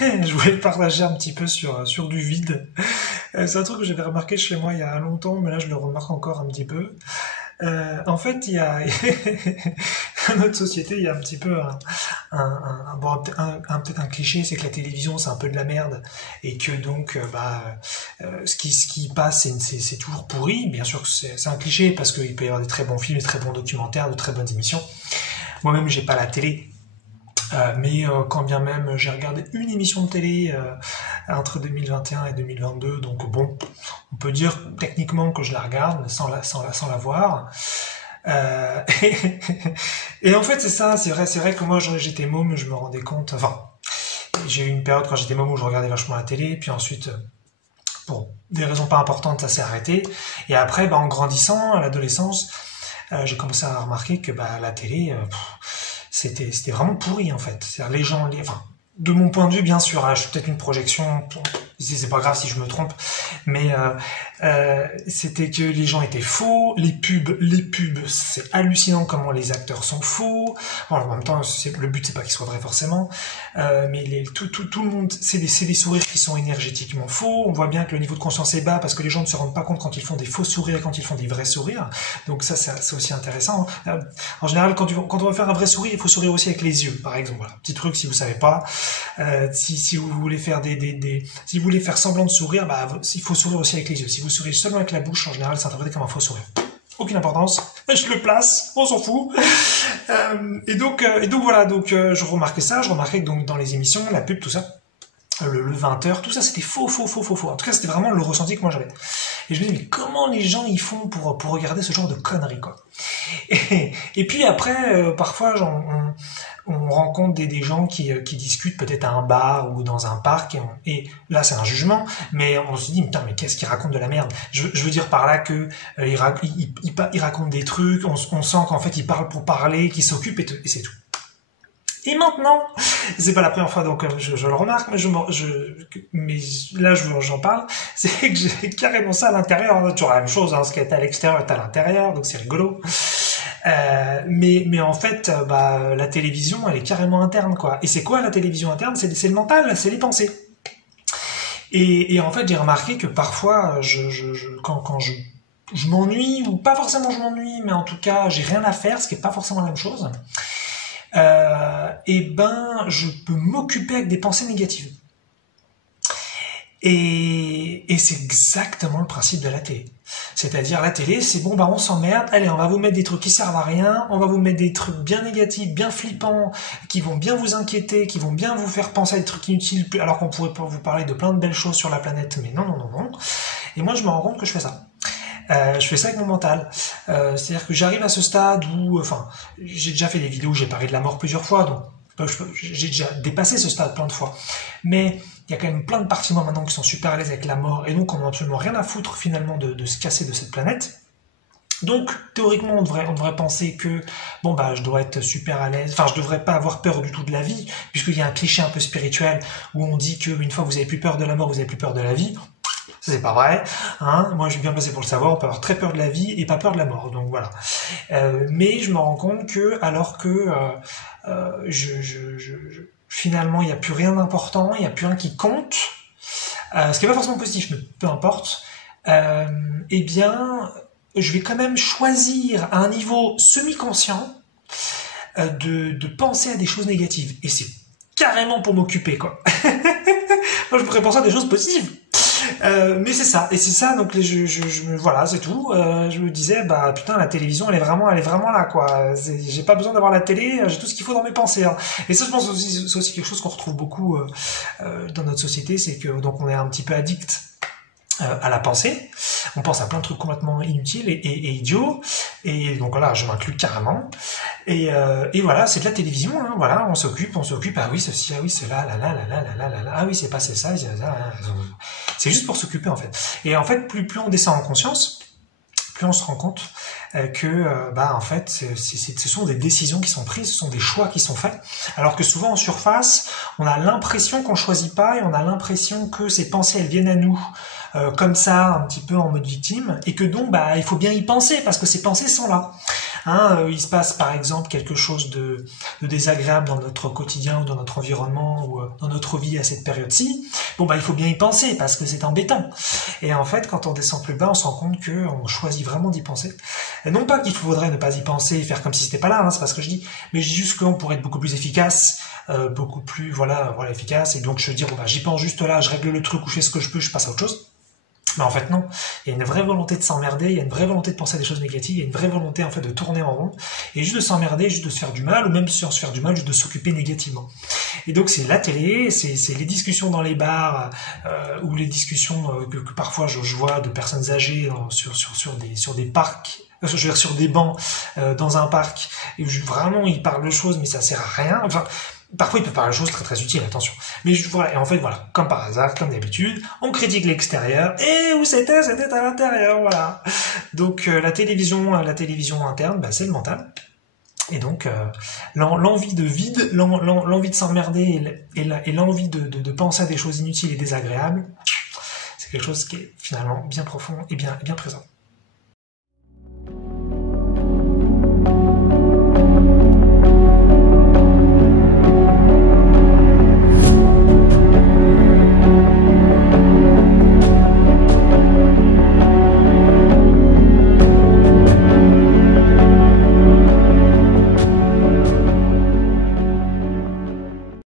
je voulais le partager un petit peu sur du vide. C'est un truc que j'avais remarqué chez moi il y a longtemps, mais là je le remarque encore un petit peu. En fait, il y a dans notre société, il y a un petit peu bon, peut-être un cliché, c'est que la télévision c'est un peu de la merde et que donc ce qui passe c'est toujours pourri. Bien sûr que c'est un cliché parce qu'il peut y avoir des très bons films, des très bons documentaires, de très bonnes émissions. Moi-même, j'ai pas la télé. Mais quand bien même j'ai regardé une émission de télé entre 2021 et 2022, donc bon, on peut dire techniquement que je la regarde sans la voir. Et, et en fait c'est ça, c'est vrai que moi j'étais môme, je me rendais compte, enfin j'ai eu une période quand j'étais môme où je regardais vachement la télé, puis ensuite pour des raisons pas importantes ça s'est arrêté, et après en grandissant à l'adolescence, j'ai commencé à remarquer que la télé, c'était vraiment pourri en fait. C'est-à-dire enfin, de mon point de vue bien sûr, je suis peut-être une projection, c'est pas grave si je me trompe, mais c'était que les gens étaient faux, les pubs, c'est hallucinant comment les acteurs sont faux. Bon, en même temps, le but c'est pas qu'ils soient vrais forcément, mais tout le monde, c'est des sourires qui sont énergétiquement faux. On voit bien que le niveau de conscience est bas parce que les gens ne se rendent pas compte quand ils font des faux sourires et quand ils font des vrais sourires. Donc ça, c'est aussi intéressant. En général, quand on veut faire un vrai sourire, il faut sourire aussi avec les yeux, par exemple. Voilà, petit truc si vous savez pas. Si vous voulez faire si vous voulez faire semblant de sourire, il faut sourire aussi avec les yeux. Si vous souriez seulement avec la bouche, en général, c'est interprété comme un faux sourire. Aucune importance, je le place, on s'en fout. Et donc voilà, je remarquais ça, je remarquais que donc dans les émissions, la pub, tout ça, le 20h, tout ça c'était faux. En tout cas, c'était vraiment le ressenti que moi j'avais. Et je me dis, mais comment les gens ils font pour regarder ce genre de conneries, quoi. Et puis après, parfois, on rencontre des gens qui discutent peut-être à un bar ou dans un parc, et là c'est un jugement, mais on se dit, putain, mais qu'est-ce qu'ils racontent de la merde. Je veux dire par là que ils racontent des trucs, on sent qu'en fait ils parlent pour parler, qu'ils s'occupent et c'est tout. Et maintenant, c'est pas la première fois donc je le remarque, mais là j'en parle, c'est que j'ai carrément ça à l'intérieur, toujours la même chose, ce qui est à l'extérieur est à l'intérieur, donc c'est rigolo. Mais en fait, la télévision, elle est carrément interne, quoi. Et c'est quoi la télévision interne? C'est le mental, c'est les pensées. Et en fait, j'ai remarqué que parfois, quand je m'ennuie, ou pas forcément je m'ennuie, mais en tout cas, j'ai rien à faire, ce qui est pas forcément la même chose. Je peux m'occuper avec des pensées négatives. Et c'est exactement le principe de la télé. C'est-à-dire la télé, c'est bon, on s'emmerde, allez, on va vous mettre des trucs qui servent à rien, on va vous mettre des trucs bien négatifs, bien flippants, qui vont bien vous inquiéter, qui vont bien vous faire penser à des trucs inutiles, alors qu'on pourrait vous parler de plein de belles choses sur la planète, mais non. Et moi, je me rends compte que je fais ça. Je fais ça avec mon mental. C'est-à-dire que j'arrive à ce stade où, j'ai déjà fait des vidéos où j'ai parlé de la mort plusieurs fois, donc j'ai déjà dépassé ce stade plein de fois. Mais il y a quand même plein de parties de moi maintenant qui sont super à l'aise avec la mort, et donc on n'a absolument rien à foutre finalement de se casser de cette planète. Donc théoriquement on devrait penser que je dois être super à l'aise, je devrais pas avoir peur du tout de la vie, puisqu'il y a un cliché un peu spirituel où on dit qu'une fois que vous avez plus peur de la mort, vous avez plus peur de la vie. Ça, c'est pas vrai, hein. Moi, je suis bien placé pour le savoir. On peut avoir très peur de la vie et pas peur de la mort. Donc voilà. Mais je me rends compte que, alors que finalement, il n'y a plus rien d'important, il n'y a plus rien qui compte, ce qui n'est pas forcément positif, mais peu importe. Je vais quand même choisir à un niveau semi-conscient de penser à des choses négatives. Et c'est carrément pour m'occuper, quoi. Moi, je pourrais penser à des choses positives. Mais c'est ça, donc voilà, c'est tout. Je me disais, putain, la télévision, elle est vraiment là, quoi. J'ai pas besoin d'avoir la télé, j'ai tout ce qu'il faut dans mes pensées, hein. Et ça, je pense aussi, c'est aussi quelque chose qu'on retrouve beaucoup dans notre société, c'est que donc on est un petit peu addict à la pensée. On pense à plein de trucs complètement inutiles et idiots, et donc voilà, je m'inclus carrément. Et voilà, c'est de la télévision, hein, voilà, on s'occupe, ah oui, ceci, ah oui, cela, ah oui, c'est passé ça, c'est juste pour s'occuper, en fait. Et en fait, plus on descend en conscience, plus on se rend compte que en fait ce sont des décisions qui sont prises, ce sont des choix qui sont faits, alors que souvent en surface on a l'impression qu'on choisit pas, et on a l'impression que ces pensées elles viennent à nous comme ça, un petit peu en mode victime, et que donc il faut bien y penser parce que ces pensées sont là. Hein, il se passe par exemple quelque chose de désagréable dans notre quotidien ou dans notre environnement ou dans notre vie à cette période-ci, bon bah il faut bien y penser parce que c'est embêtant. Et en fait, quand on descend plus bas, on se rend compte qu'on choisit vraiment d'y penser. Et non pas qu'il faudrait ne pas y penser et faire comme si c'était pas là, hein, c'est pas ce que je dis, mais je dis juste qu'on pourrait être beaucoup plus efficace, beaucoup plus voilà efficace. Et donc je veux dire, bon, bah, j'y pense juste là, je règle le truc ou je fais ce que je peux, je passe à autre chose. Mais en fait non, il y a une vraie volonté de s'emmerder, il y a une vraie volonté de penser à des choses négatives, il y a une vraie volonté en fait de tourner en rond, et juste de s'emmerder, juste de se faire du mal, ou même sans se faire du mal, juste de s'occuper négativement. Et donc c'est la télé, c'est les discussions dans les bars, ou les discussions que parfois je vois de personnes âgées sur des parcs, je veux dire sur des bancs dans un parc, et où vraiment ils parlent de choses mais ça sert à rien, enfin parfois, il peut parler de choses très très utiles, attention. Mais voilà, et en fait, voilà, comme par hasard, comme d'habitude, on critique l'extérieur, et où c'était à l'intérieur, voilà. Donc la télévision interne, bah, c'est le mental. Et donc l'envie de vide, l'envie de s'emmerder et l'envie de penser à des choses inutiles et désagréables, c'est quelque chose qui est finalement bien profond et bien présent.